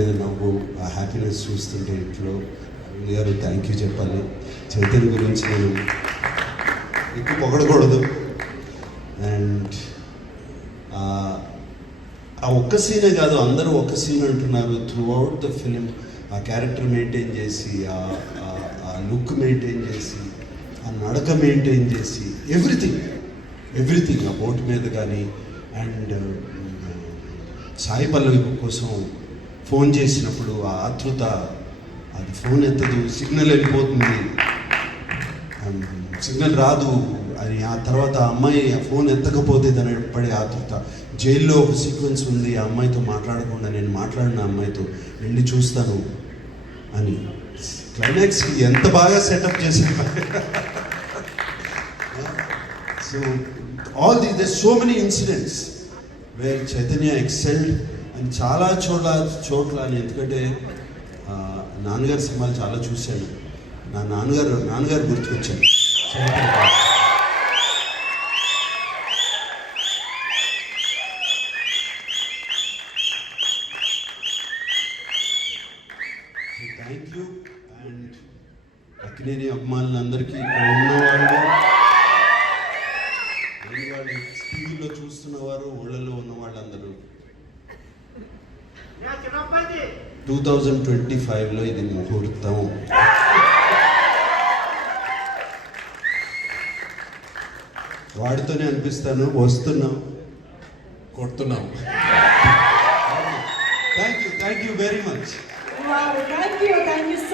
మీద నవ్వు, ఆ హ్యాపీనెస్ చూస్తుంటే ఇంట్లో అరుణ్ గారు థ్యాంక్ యూ చెప్పాలి. చైతన్య గురించి నేను ఎక్కువ పొగడకూడదు. అండ్ ఆ ఒక్క సీనే కాదు, అందరూ ఒక్క సీన్ అంటున్నారు. త్రూ అవుట్ ద ఫిలిం ఆ క్యారెక్టర్ మెయింటైన్ చేసి, ఆ లుక్ మెయింటైన్ చేసి, ఆ నడక మెయింటైన్ చేసి, ఎవ్రీథింగ్ ఆ బోట్ మీద కానీ. అండ్ సాయి పల్లవి కోసం ఫోన్ చేసినప్పుడు ఆ ఆతృత, అది ఫోన్ ఎత్తదు, సిగ్నల్ వెళ్ళిపోతుంది, సిగ్నల్ రాదు అని. ఆ తర్వాత ఆ అమ్మాయి ఆ ఫోన్ ఎత్తకపోతే దాని పడే ఆతృత. జైల్లో ఒక సీక్వెన్స్ ఉంది, ఆ అమ్మాయితో మాట్లాడకుండా నేను మాట్లాడిన అమ్మాయితో వెళ్ళి చూస్తాను అని. క్లైమాక్స్ ఎంత బాగా సెటప్ చేశాను. So all this so many incidents where Chaitanya excelled. And చాలా చోట్ల ఎందుకంటే నాన్నగారి సినిమాలు చాలా చూశాను. నా నాన్నగారు గుర్తుకొచ్చాను. Thank you. అండ్ అక్కినేని అభిమానులందరికీ, ఇక్కడ ఉన్నవాళ్ళు, టీవీలో చూస్తున్నవారు, ఊళ్ళలో ఉన్న వాళ్ళందరూ 2025లో ఇది ముహూర్తం. వాడితోనే అనిపిస్తాను, వస్తున్నాం, కొడుతున్నాం. Thank you very much. Wow, thank you so